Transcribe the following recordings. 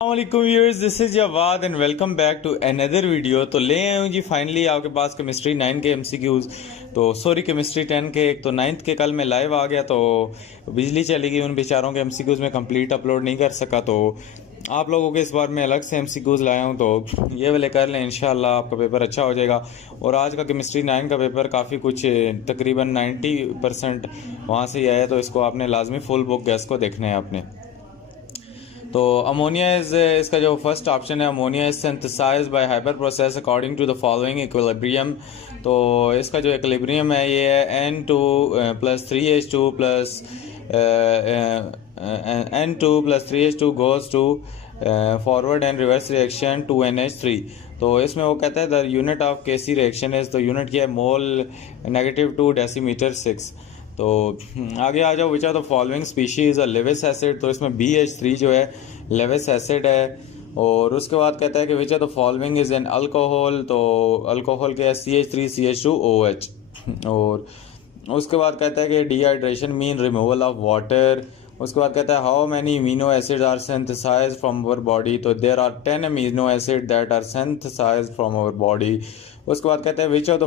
वालेकुम viewers, this is Jawad and welcome back to another video. तो ले आए हूँ जी फाइनली आपके पास केमिस्ट्री 9 के एमसीक्यूज़। तो सॉरी केमिस्ट्री 10 के, एक तो 9th के कल मैं लाइव आ गया तो बिजली चली गई, उन बेचारों के एमसीक्यूज़ में कंप्लीट अपलोड नहीं कर सका। तो आप लोगों के इस बार मैं अलग से एमसीक्यूज़ लाया हूँ, तो ये वाले कर लें, इंशाल्लाह आपका पेपर अच्छा हो जाएगा। और आज का केमिस्ट्री 9 का पेपर काफ़ी कुछ तकरीबन 90% वहाँ से ही आया, तो इसको आपने लाजमी फुल बुक गैस को देखना है आपने। तो अमोनिया इज इसका जो फर्स्ट ऑप्शन है, ammonia is synthesized by hyper process according to the following equilibrium. तो इसका जो इक्विलिब्रियम है ये है N2 plus 3H2 plus N2 plus 3H2 goes to forward and reverse reaction 2NH3। तो इसमें वो कहता है the unit of K C reaction is, तो यूनिट क्या है, मोल -2 डेसीमीटर 6। तो आगे आ जाओ, which are the following species Lewis acid. तो इसमें BH3 जो है लेविस एसिड है। और उसके बाद कहता है कि which are the following is an alcohol. तो अल्कोहल क्या है, CH3CH2OH। और उसके बाद कहता है कि dehydration mean removal of water. उसके बाद कहता है how many amino acid are synthesized from our body. तो there are 10 amino acid that are synthesized from our body. उसके बाद कहते हैं which of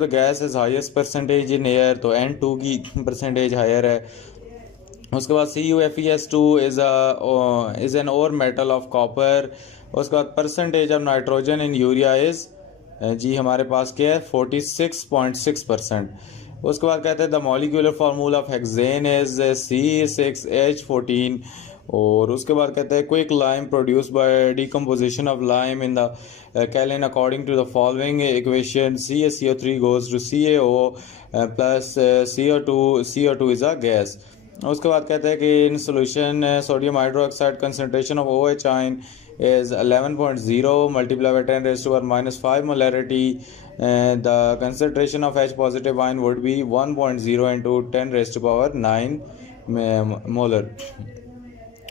the gas is highest percentage in air. तो N2 की परसेंटेज हायर है। उसके बाद CuFeS2 is an ore metal of copper. उसके बाद percentage of nitrogen in urea is जी हमारे पास क्या है 46.6%। उसके बाद कहते हैं the molecular formula of hexane is C6H14। और उसके बाद कहते हैं quick lime produce by decomposition of lime in the kiln according to the following equation CaCO3 goes to CaO plus CO2 is a gas. उसके बाद कहते हैं कि in solution sodium hydroxide concentration of OH ion is 11.0 multiplied by 10 raised to power -5 molarity. The concentration of H positive ion would be 1.0 into 10 raised to power 9 molar.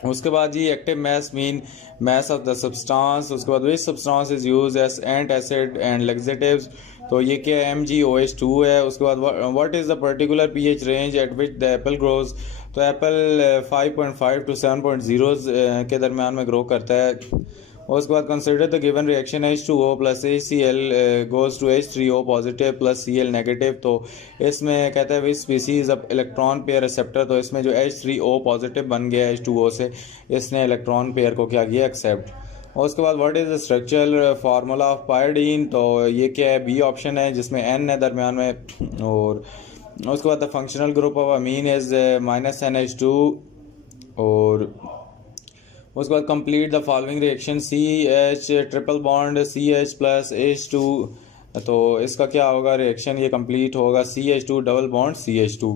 उसके बाद जी active mass mean mass of the substance. उसके बाद which substance is use as antacid and laxatives. तो ये क्या है, MgOH2 है। उसके बाद what is the particular pH range at which the apple grows. तो एप्पल 5.5 to 7.0 के दरमियान में ग्रो करता है। और उसके बाद consider the given reaction H2O plus HCl goes to H3O positive plus Cl negative. तो इसमें कहता है which species of electron pair acceptor. तो इसमें जो H3O पॉजिटिव बन गया H2O से, इसने इलेक्ट्रॉन पेयर को क्या किया, एक्सेप्ट। और उसके बाद what is the structural formula of Pyodine. तो ये क्या है, B ऑप्शन है जिसमें N है दरमियान में। और उसके बाद the functional group of amine is -NH2। और उसके बाद complete the following reaction CH triple bond CH plus H2। तो इसका क्या होगा रिएक्शन, ये कंप्लीट होगा CH2 डबल बॉन्ड CH2।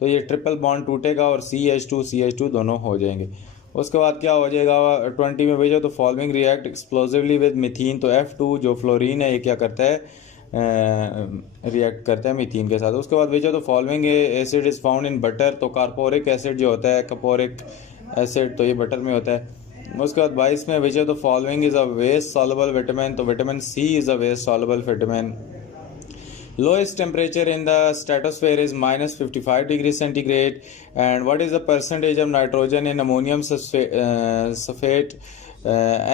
तो ये ट्रिपल बॉन्ड टूटेगा और CH2 दोनों हो जाएंगे। उसके बाद क्या हो जाएगा 20 में भेजो। तो फॉलोइंग रिएक्ट एक्सप्लोसिवली विद मिथीन। तो F2 जो फ्लोरीन है ये क्या करता है, रिएक्ट करता है मीथीन के साथ। उसके बाद भेजो तो following acid is found in butter. तो कार्पोरिक एसिड जो होता है, कपोरिक एसिड, तो ये बटर में होता है। उसके बाद 22 में भेजो तो फॉलोइंग इज अ वेस्ट सॉल्युबल विटामिन। तो विटामिन C इज अ वेस्ट soluble vitamin. Lowest temperature in the stratosphere is -55 degrees centigrade. And what is the percentage of nitrogen in ammonium sulfate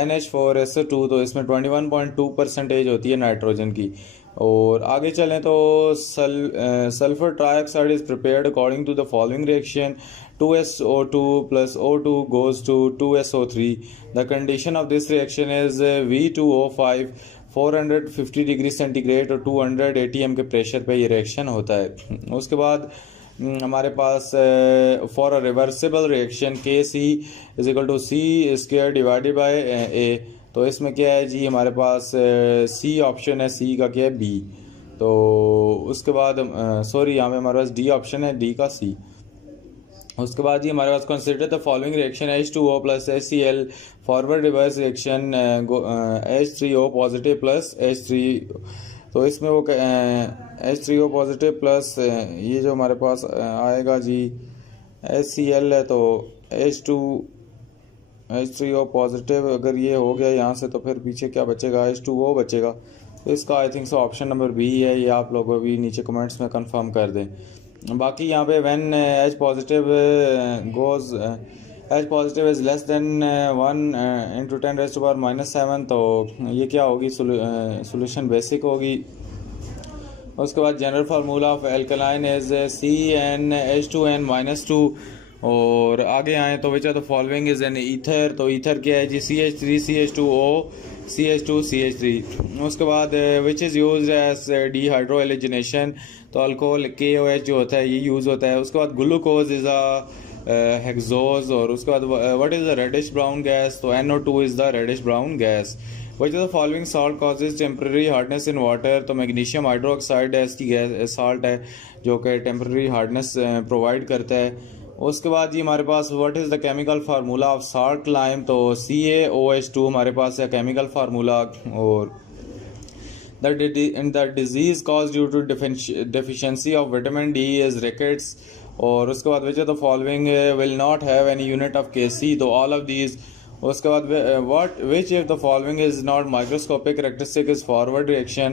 NH4SO2। तो इसमें 21.2% होती है नाइट्रोजन की। और आगे चलें तो sulphur trioxide is prepared according to the following reaction 2SO2 plus O2 goes to 2SO3. The condition of this reaction is V2O5 450 degree centigrade और 200 ATM के प्रेशर पे ये रिएक्शन होता है। उसके बाद हमारे पास for a reversible reaction KC is equal to C² divided by A। तो इसमें क्या है जी, हमारे पास C ऑप्शन है, C का क्या है B। तो उसके बाद सॉरी यहाँ पे हमारे पास D ऑप्शन है, D का C। उसके बाद जी हमारे पास consider the following reaction H2O plus HCl forward reverse reaction H3O positive plus H3। तो इसमें वो H3O पॉजिटिव प्लस ये जो हमारे पास आएगा जी HCl है, तो H3O पॉजिटिव अगर ये हो गया यहाँ से, तो फिर पीछे क्या बचेगा, H2O बचेगा। तो इसका I think so option number B है। ये आप लोग भी नीचे कमेंट्स में कंफर्म कर दें। बाकी यहाँ पे when H positive goes H positive is less than 1 × 10⁻⁻⁷, तो ये क्या होगी, सोल्यूशन बेसिक होगी। उसके बाद general formula of alkaline is CnH2n-2। और आगे आए तो which are the following is an ether, तो ईथर क्या है जी, CH3CH2O CH2CH3। उसके बाद which is use as dehydrohalogenation, तो अल्कोहल KOH जो होता है ये यूज़ होता है। उसके बाद ग्लूकोज इज़ अ हेक्सोज। और उसके बाद what is the reddish brown gas, तो NO2 is the reddish brown gas. Which of the following salt causes temporary hardness in water, तो मैग्नीशियम हाइड्रोक्साइड है इसकी गैस सॉल्ट है जो कि टेम्प्रेरी हार्डनेस प्रोवाइड करता है। उसके बाद जी हमारे पास what is the chemical formula of salt lime, तो CaOH2 हमारे पास है केमिकल फार्मूला। और the disease caused due to deficiency of vitamin D is rickets। और उसके बाद which of the following will not have any unit of Kc, तो all of these। उसके बाद which if the following is not microscopic characteristic is forward reaction,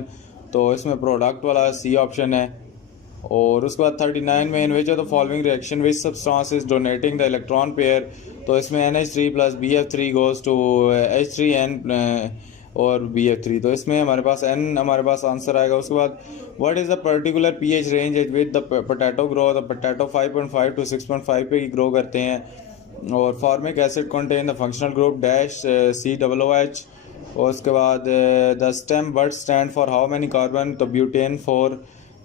तो इसमें product वाला C option है। और उसके बाद 39 में in which of the following reaction which substance is donating the electron pair, तो इसमें NH3 + BF3 goes to H3n और BF3, तो इसमें हमारे पास N हमारे पास आंसर आएगा। उसके बाद what is the particular pH range with the potato grow, the potato 5.5 to 6.5 पे ही ग्रो करते हैं। और formic acid contain the functional group dash COOH। और उसके बाद the stem but stand for how many carbon, तो ब्यूटेन 4।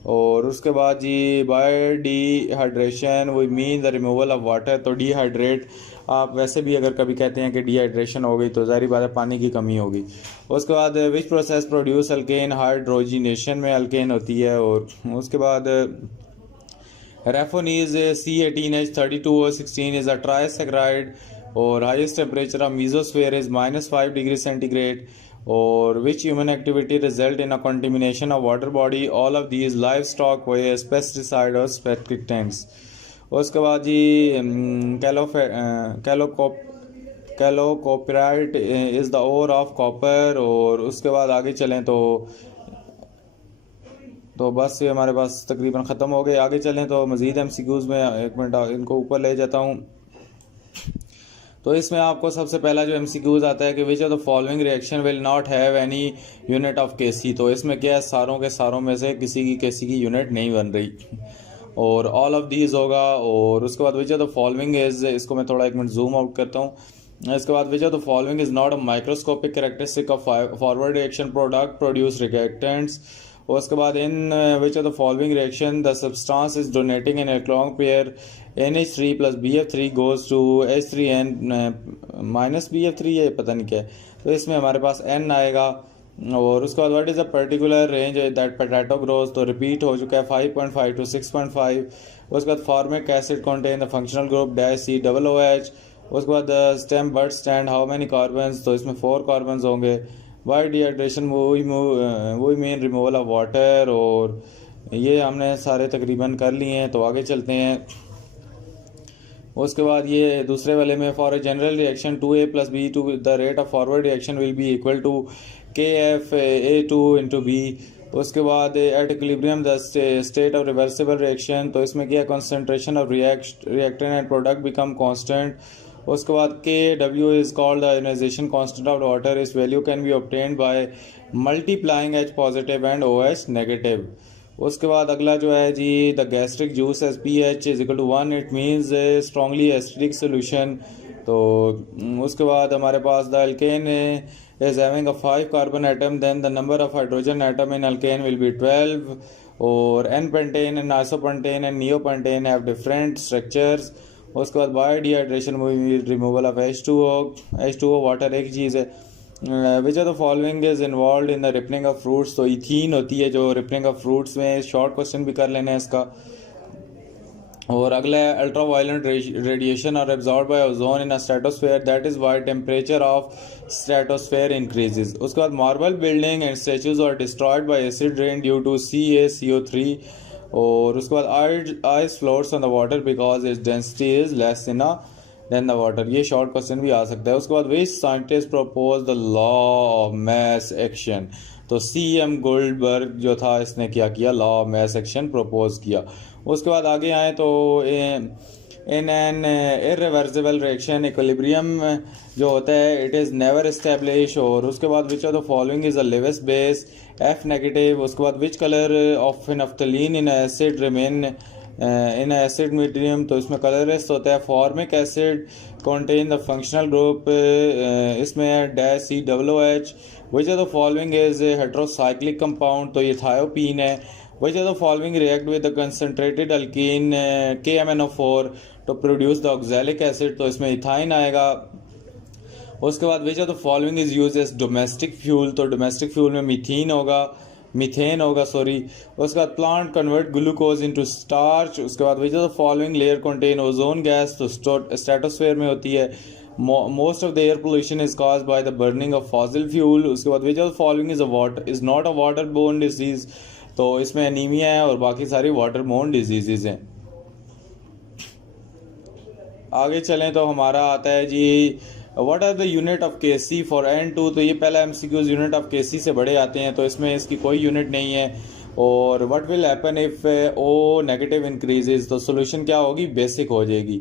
और उसके बाद जी by dehydration we mean the removal of water, तो डिहाइड्रेट आप वैसे भी अगर कभी कहते हैं कि डिहाइड्रेशन हो गई तो ज़ाहिर बात है पानी की कमी होगी। उसके बाद which process produce alkane, hydrogenation में अल्केन होती है। और उसके बाद रेफोनीज C18H32O16 इज़ अ ट्राइसैकराइड। और highest temperature of mesosphere is -5 degree centigrade. और which human activity result in a contamination of water body, all of these livestock waste, pesticide और surfactants. उसके बाद जी chalcopyrite is the ore of copper. और उसके बाद आगे चलें तो बस ये हमारे पास तकरीबन ख़त्म हो गए। आगे चलें तो मज़ीद MCQs में, एक मिनट इनको ऊपर ले जाता हूँ। तो इसमें आपको सबसे पहला जो MCQs आता है कि विच of the following reaction will not have any unit of Kc, तो इसमें क्या है, सारों के सारों में से किसी की Kc की यूनिट नहीं बन रही। और ऑल ऑफ दीज होगा। और उसके बाद which of the following is, इसको मैं थोड़ा एक मिनट जूम आउट करता हूँ। इसके बाद which of the following is not a microscopic characteristic of forward reaction product produce reactants. और उसके बाद in which of the following reaction the substance is donating in electron pair NH3 + BF3 goes to H3n -BF3, ये पता नहीं क्या है, तो इसमें हमारे पास N आएगा। और उसके बाद what is the particular range that potato grows, तो रिपीट हो चुका है 5.5 to 6.5। उसके बाद formic acid contain the functional group COOH। उसके बाद stem but stand how many carbons, तो इसमें 4 कार्बन्स होंगे। बाय डिहाइड्रेशन वो मीन रिमूवल ऑफ वाटर। और ये हमने सारे तकरीबन कर लिए हैं, तो आगे चलते हैं। उसके बाद ये दूसरे वाले में for a general reaction 2A + B2 the rate of forward reaction will be equal to KFA2 × B। उसके बाद at equilibrium the state of reversible reaction, तो इसमें क्या concentration of reactant and product become constant. उसके बाद KW is called the ionization constant of water, इस value can be obtained by multiplying H positive and OH negative. उसके बाद अगला जो है जी the gastric juice as pH = 1, it means strongly acidic solution. तो उसके बाद हमारे पास the alkane is having a 5 carbon atom, then the number of hydrogen atom in alkane will be 12। और n pentane and isopentane and neopentane have different structures. उसके बाद by dehydration removal of H2O water एक चीज़ है। Which are the following is involve in the ripening of fruits, तो ethene होती है जो रिपनिंग ऑफ फ्रूट्स में, शॉर्ट क्वेश्चन भी कर लेना है इसका। और अगला है ultra violet radiation are absorb by ozone in a stratosphere, that is why temperature of stratosphere increases. उसके बाद marble building and statues are destroyed by acid rain due to CaCO3। और उसके बाद ice floats on the water because its density is less than the water, ये short question भी आ सकता है। उसके बाद which scientist propose the law of mass action, तो CM गोल्डबर्ग जो था इसने क्या किया, law of mass action propose किया। उसके बाद आगे आए तो in an irreversible reaction equilibrium जो होता है इट इज़ नेवर इस्टेब्लिश। और उसके बाद which of the following is a Lewis base, F negative. उसके बाद which colour of phenolphthalein in acid remain in acid medium, तो इसमें कलरलेस होता है। Formic acid contain the functional group, इसमें है dash COOH। Which of the following is heterocyclic compound, तो ये थायोपीन है। Which of the following react with the concentrated alkene KMnO4 to produce the oxalic acid, तो इसमें ethyne आएगा। उसके बाद which of the following is use as domestic fuel, तो domestic fuel में मीथेन होगा सॉरी। उसके बाद plant convert glucose into starch. उसके बाद which of the following layer contain ozone gas, तो स्ट्रेटोस्फेयर में होती है। Most of the air pollution is caused by the burning of fossil fuel. उसके बाद which of the following is not a water borne disease, तो इसमें anaemia है और बाकी सारी वाटर बोर्न डिजीजेज हैं। आगे चलें तो हमारा आता है जी what are the unit of KC for N2, तो ये पहला MCQs यूनिट ऑफ केसी से बड़े आते हैं, तो इसमें इसकी कोई यूनिट नहीं है। और what will happen if O negative increases, तो सोल्यूशन क्या होगी, बेसिक हो जाएगी।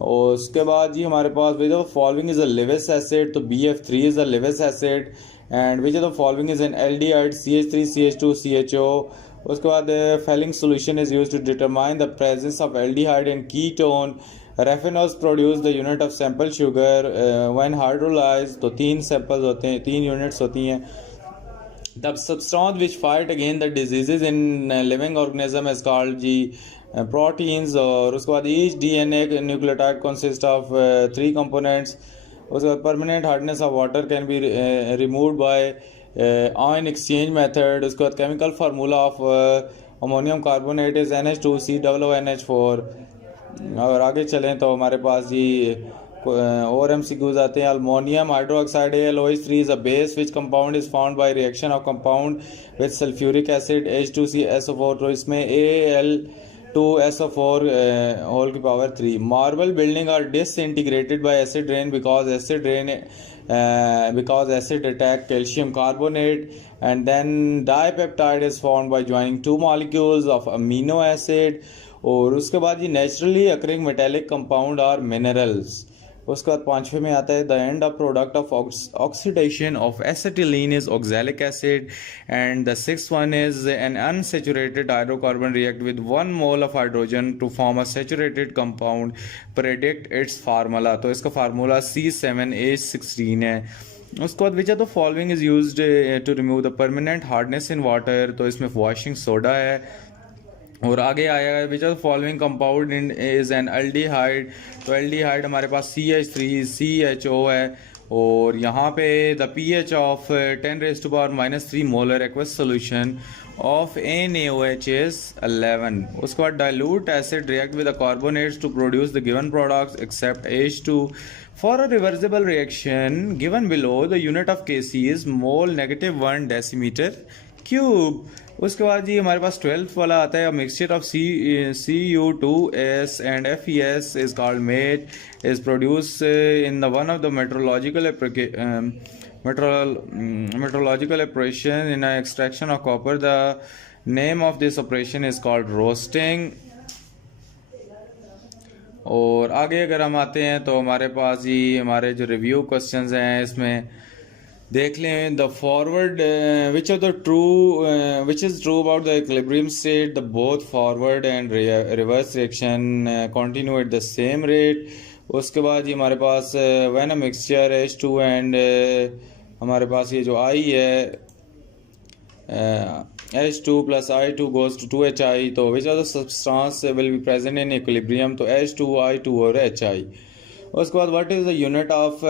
और उसके बाद जी हमारे पास which of the following is a Lewis acid, तो BF3 is a Lewis acid. And which of the following is an aldehyde CH3CH2CHO। उसके बाद Fehling solution is used to determine the presence of aldehyde and ketone. Raffinose produce the unit of simple sugar when hydrolyse, तो 3 samples होते हैं, 3 units होती हैं। The substance which fight again the diseases in living organism is called ji proteins. और उसके बाद each DNA nucleotide consist of 3 components. उसके बाद permanent hardness of water can be removed by ion exchange method. उसके बाद chemical formula of ammonium carbonate is NH2COONH4। और आगे चलें तो हमारे पास ये और MCQs आते हैं। Aluminium hydroxide AlOH3 is a base which compound is found by reaction of compound with sulphuric acid H2CSO4, तो इसमें Al2SO4 होल की power 3। Marble building are disintegrated by acid rain because acid attack calcium carbonate, and then dipeptide is formed by joining 2 molecules of amino acid। और उसके बाद ये naturally occurring metallic compound और minerals. उसके बाद 5वें में आता है the end of product of oxidation of acetylene is oxalic acid. And the 6th one is an unsaturated hydrocarbon react with 1 mole of hydrogen to form a saturated compound, predict its formula, तो इसका formula C7H16 है। उसके बाद which are the following is used to remove the permanent hardness in water, तो इसमें washing soda है। और आगे आएगा which are the following compound is an aldehyde, तो एल्डिहाइड हमारे पास CH3CHO है। और यहाँ पे the pH of 10⁻³ molar aqueous solution of NaOH is 11। उसके बाद dilute acid react with the carbonates to produce the given products except H2 for a reversible reaction given below the unit of Kc is mole -1 decimetre cube. उसके बाद जी हमारे पास 12th वाला आता है mixture of CU2S and FeS is called matte, is produce in the one of the metrological operation in extraction of copper. The name of this operation is called roasting। और आगे अगर हम आते हैं तो हमारे पास ही हमारे जो रिव्यू क्वेश्चंस हैं इसमें देख लें the forward which is true about the equilibrium state, the both forward and reverse reaction continue at the same rate. उसके बाद ये हमारे पास when a mixture H2 and हमारे पास ये जो I है H2 plus I2 goes to 2HI, तो which of the substance will be present in equilibrium, तो H2 I2 और HI। उसके बाद what is the unit of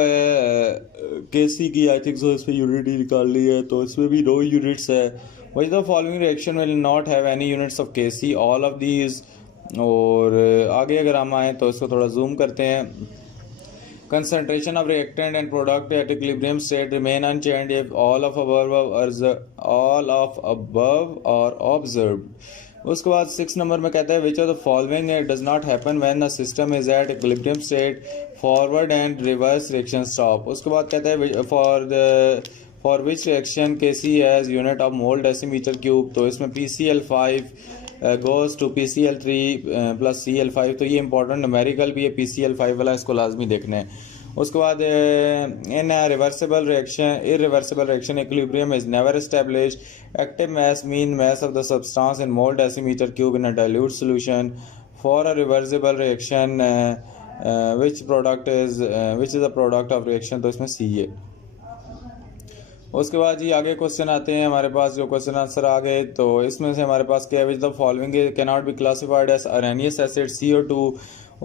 Kc की, आई थिंक सो इसमें यूनिट ही निकाल ली है, तो इसमें भी 2 यूनिट्स है। Which the following reaction will not have any units of Kc, all of these. और आगे अगर हम आएँ तो इसको थोड़ा जूम करते हैं। Concentration of reactant and product at equilibrium state remain unchanged if all of above are observed। उसके बाद 6 नंबर में कहता है which of the following does not happen when the system is at equilibrium state, forward and reverse reaction stop। उसके बाद कहता है for which reaction Kc has unit of mole decimeter cube, तो इसमें PCl5 goes to PCl3 plus Cl5। तो ये important numerical भी है, PCl5 वाला, इसको लाजमी देखना है। उसके बाद इन reversible reaction irreversible reaction equilibrium is never established. Active mass mean mass of the substance in mole decimetre cube in a dilute solution for a reversible reaction which is a product of reaction. तो इसमें सी है। उसके बाद जी आगे question आते हैं हमारे पास, जो क्वेश्चन आंसर आ गए। तो इसमें से हमारे पास क्या है, which the following can not be classified as Arrhenius acid CO2।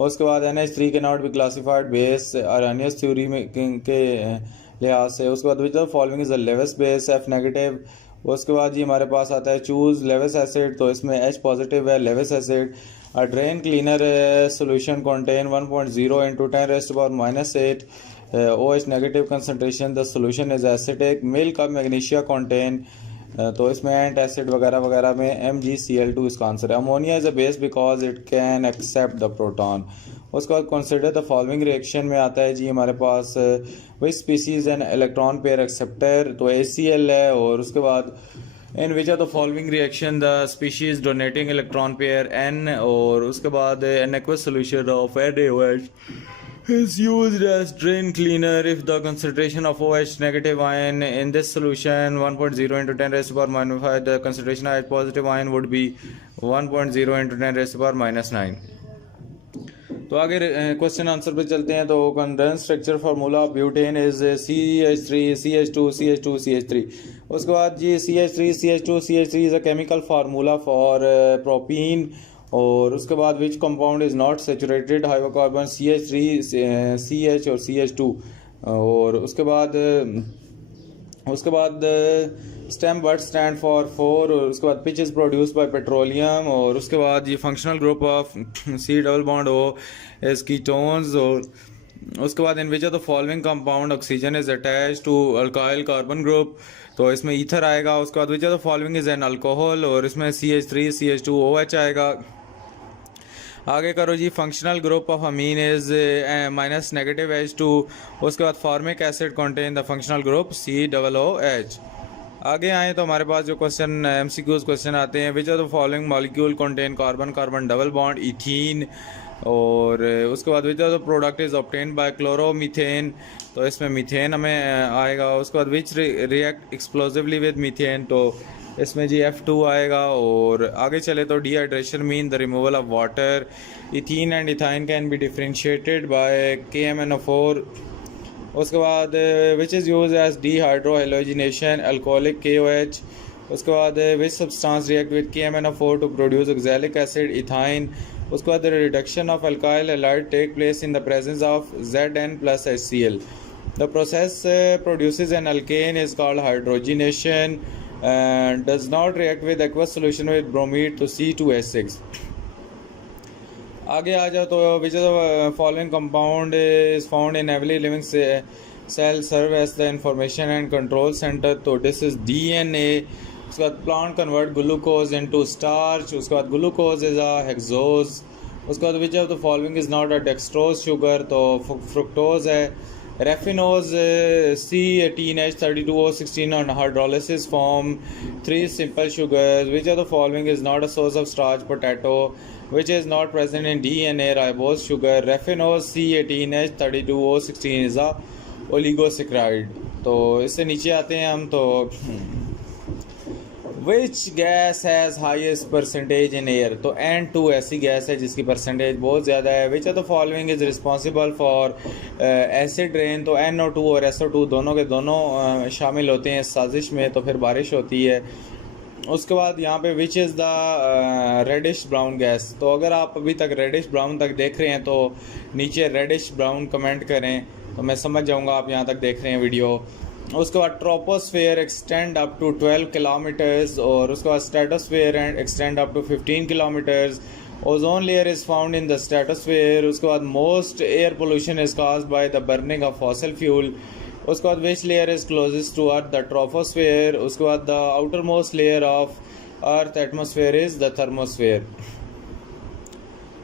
उसके बाद NH3 can not be classified base Arrhenius theory में के लिहाज से। उसके बाद which the following is a Lewis base F negative. उसके बाद जी हमारे पास आता है चूज लेविस एसिड। तो इसमें H पॉजिटिव है Lewis acid. A drain cleaner solution contain 1.0 into 10⁻⁻8 OH negative concentration, the solution is acidic. Milk of magnesia contain तो इसमें एंट एसिड वगैरह वगैरह में MgCl2 इसका आंसर है। Ammonia is a base because it can accept the proton. उसके बाद consider the following reaction में आता है जी हमारे पास which species an electron pair acceptor. तो ACl है। और उसके बाद in which of the following reaction the species donating electron pair N। और उसके बाद an aqueous solution of NaOH is used as drain cleaner if the concentration of OH negative ion in this solution 1.0 into 10⁻⁻5, the concentration of H positive ion would be 1.0 into 10⁻⁻9। तो आगे question answer पे चलते हैं। तो condense structure formula of butane is CH3 CH2 CH2 CH3। उसके बाद जी CH3 CH2 CH3 is a chemical formula for propene. और उसके बाद विच compound is not saturated hydrocarbon CH3 CH और CH2। और उसके बाद स्टेम वर्ड स्टैंड फॉर 4। और उसके बाद pitch is produced by petroleum. और उसके बाद ये functional group of C double bond O is ketones. और उसके बाद in which of the following compound oxygen is attach to alkyl carbon group. तो इसमें ईथर आएगा। उसके बाद which of the following is an alcohol. और इसमें CH3 CH2 OH आएगा। आगे करो जी functional group of amine is minus negative H2। उसके बाद formic acid contain the functional group COOH। आगे आए तो हमारे पास जो क्वेश्चन MCQs क्वेश्चन आते हैं, which of the following molecule contain carbon carbon double bond ethene. और उसके बाद which of the product is obtain by chloromethane. तो इसमें मीथेन हमें आएगा। उसके बाद which react explosively with methane. तो इसमें जी F2 आएगा। और आगे चले तो dehydration mean the removal of water. Ethene and ethyne can be differentiated by KMnO4। उसके बाद which is use as dehydrohalogenation alcoholic KOH। उसके बाद which substance react with KMnO4 to produce oxalic acid ethyne. उसके बाद reduction of alkyl halide take place in the presence of Zn plus HCl। The process produces an alkane is called hydrogenation and does not react with aqueous solution with bromide to C2H6। आगे आ जाओ तो which of the following compound is found in every living cell serve as the information and control center। तो this is DNA। उसके बाद plant convert glucose into starch। उसके बाद glucose is a hexose। उसके बाद which of the following is not a dextrose sugar। तो fructose है। Raffinose C18H32O16 on hydrolysis form 3 simple sugars. Which of the following is not a source of starch? Potato. Which is not present in DNA? Ribose sugar. Raffinose C18H32O16 is a oligosaccharide। तो इससे नीचे आते हैं हम। तो which gas has highest percentage in air. तो N2 ऐसी gas है जिसकी परसेंटेज बहुत ज़्यादा है। Which of the following is responsible for acid rain. तो NO2 और SO2 दोनों के दोनों शामिल होते हैं इस साजिश में। तो फिर बारिश होती है। उसके बाद यहाँ पे which is the reddish brown gas. तो अगर आप अभी तक रेडिश ब्राउन तक देख रहे हैं तो नीचे रेडिश ब्राउन कमेंट करें तो मैं समझ जाऊँगा आप यहाँ तक देख रहे हैं वीडियो। उसके बाद troposphere extend up to 12 kilometres. और उसके बाद stratosphere and extend up to 15 kilometres. Ozone layer is found in the stratosphere. उसके बाद most air pollution is caused by the burning of fossil fuel. उसके बाद which layer is closest to earth. The troposphere. उसके बाद the outer most layer of earth atmosphere is the thermosphere.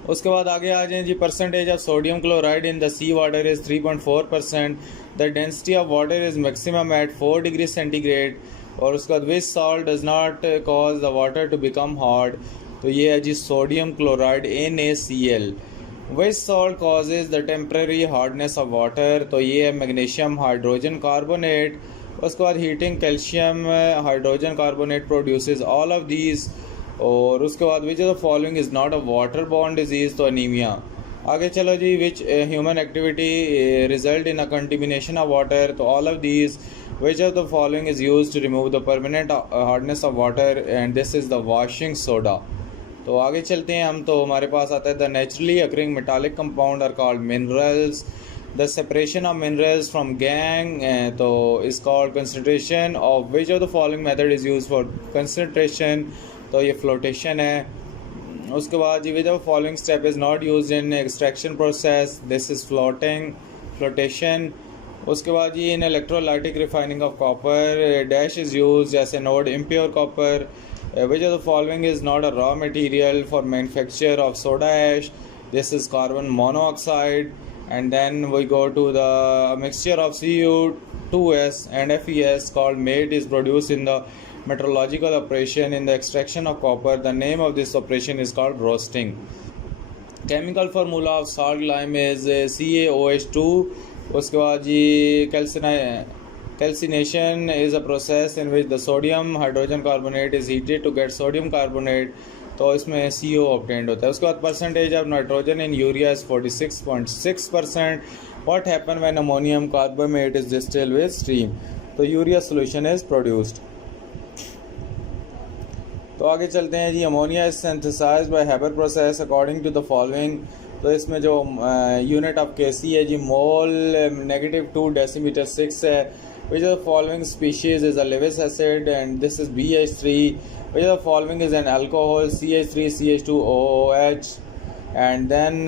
उसके बाद आगे आ जाएं जी percentage of sodium chloride in the sea water is 3.4%। The density of water is maximum at 4 degree centigrade. और उसके बाद which salt does not cause the water to become hard. तो ये है जी sodium chloride NaCl। Which salt causes the temporary hardness of water, तो ये है मैग्नीशियम हाइड्रोजन कार्बोनेट। उसके बाद heating calcium hydrogen carbonate produces all of these. और उसके बाद which of the following is not a water borne disease, तो anaemia. आगे चलो जी, which human activity result in a contamination of water, तो all of these. Which of the following is use to remove the permanent hardness of water, and this is the washing soda. तो आगे चलते हैं हम, तो हमारे पास आता है the naturally occurring metallic compound are called minerals. The separation of minerals from gangue तो is called concentration of which of the following method is use for concentration, तो ये फ्लोटेशन है। उसके बाद जी which of following step is not use in extraction process, this is flotation. उसके बाद जी in electrolytic refining of copper dash is use as anode impure copper. Which of the following is not a raw material for manufacture of soda ash, this is carbon monoxide. And then we go to the mixture of Cu2s and FeS called mate is produced in the metrological operation in the extraction of copper. The name of this operation is called roasting. Chemical formula of salt lime is CaOH2. उसके बाद जी calcination is a process in which the sodium hydrogen carbonate is heated to get sodium carbonate, तो इसमें CO obtained होता है। उसके बाद percentage of nitrogen in urea is 46.6%. What happen when ammonium carbonate is distilled with steam, तो urea solution is produced। तो आगे चलते हैं जी, ammonia is synthesized by Haber process according to the following. तो इसमें जो यूनिट ऑफ केसी है जी मोल -2 डेसीमीटर 6 है। Which of the following species is a Lewis acid and this is BH3। Which of the following is an alcohol CH3CH2OOH। and then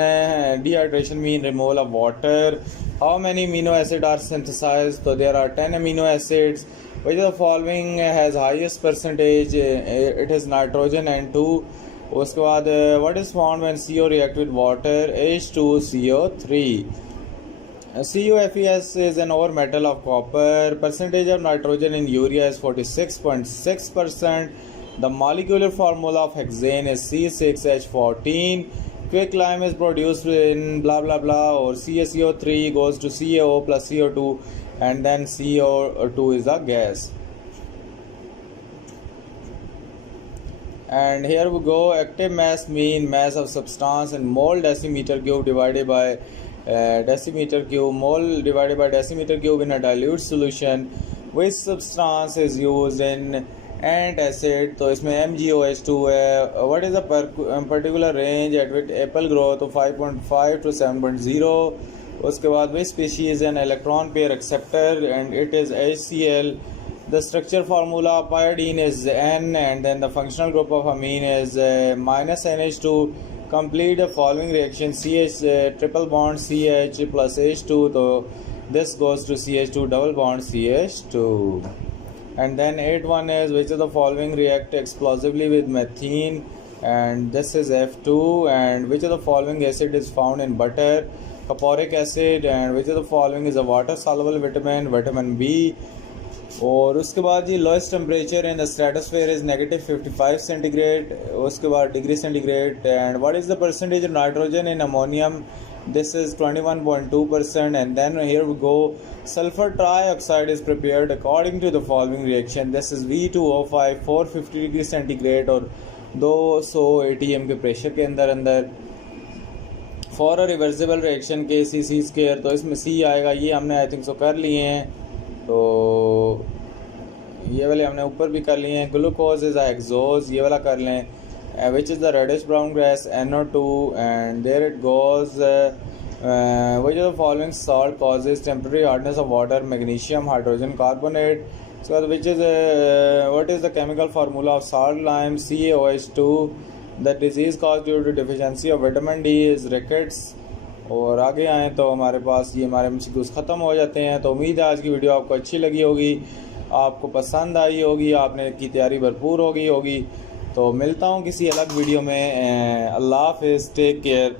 dehydration mean removal of water. How many amino acids are synthesized? So there are 10 amino acids. Which of the following has highest percentage? It is nitrogen and 2. उसके बाद what is found when CO react with water? H2CO3. CuFeS is an ore metal of copper. Percentage of nitrogen in urea is 46.6%. The molecular formula of hexane is C6H14. Quick lime is produced in blah blah blah, or CaCO3 goes to CaO plus CO2, and then CO2 is a gas. And here we go, active mass mean mass of substance in mole decimeter cube divided by decimeter cube, mole divided by decimeter cube in a dilute solution. Which substance is used in antacid? तो इसमें MgOH2 है. What is the particular range at which apple grow? तो 5.5 to 7.0. उसके बाद which species is an electron pair acceptor and it is HCl. The structure formula of pyridine is N, and then the functional group of amine is minus NH2. Complete the following reaction: CH triple bond CH plus H2. So this goes to CH2 double bond CH2. And then 8.1 is which of the following react explosively with methane, and this is F2. And which of the following acid is found in butter? Caporic acid. And which of the following is a water soluble vitamin? Vitamin B. और उसके बाद जी lowest temperature in the stratosphere is -55 centigrade, उसके बाद degree centigrade. And what is the percentage of nitrogen in ammonium? This is 21.2%. And then here we go, sulphur trioxide is prepared according to the following reaction. This is V2O5 450 degree centigrade और 200 ATM के pressure के अंदर for a reversible reaction के CC². तो इसमें C आएगा, ये हमने आई थिंक सो कर लिए हैं, तो ये वाले हमने ऊपर भी कर लिए हैं. ग्लूकोज इज हेक्सोज, ये वाला कर लें. Which is the reddish brown gas? NO2. And there it goes. Which of the following salt causes temporary hardness of water? Magnesium hydrogen carbonate. So which is what is the chemical formula of salt lime? CaOH2. The disease cause due to deficiency of vitamin D is rickets. और आगे आएँ तो हमारे पास ये हमारे MCQs ख़त्म हो जाते हैं. तो उम्मीद है आज की वीडियो आपको अच्छी लगी होगी, आपको पसंद आई होगी, आपने की तैयारी भरपूर होगी. तो मिलता हूँ किसी अलग वीडियो में. अल्लाह हाफ़िज़, टेक केयर.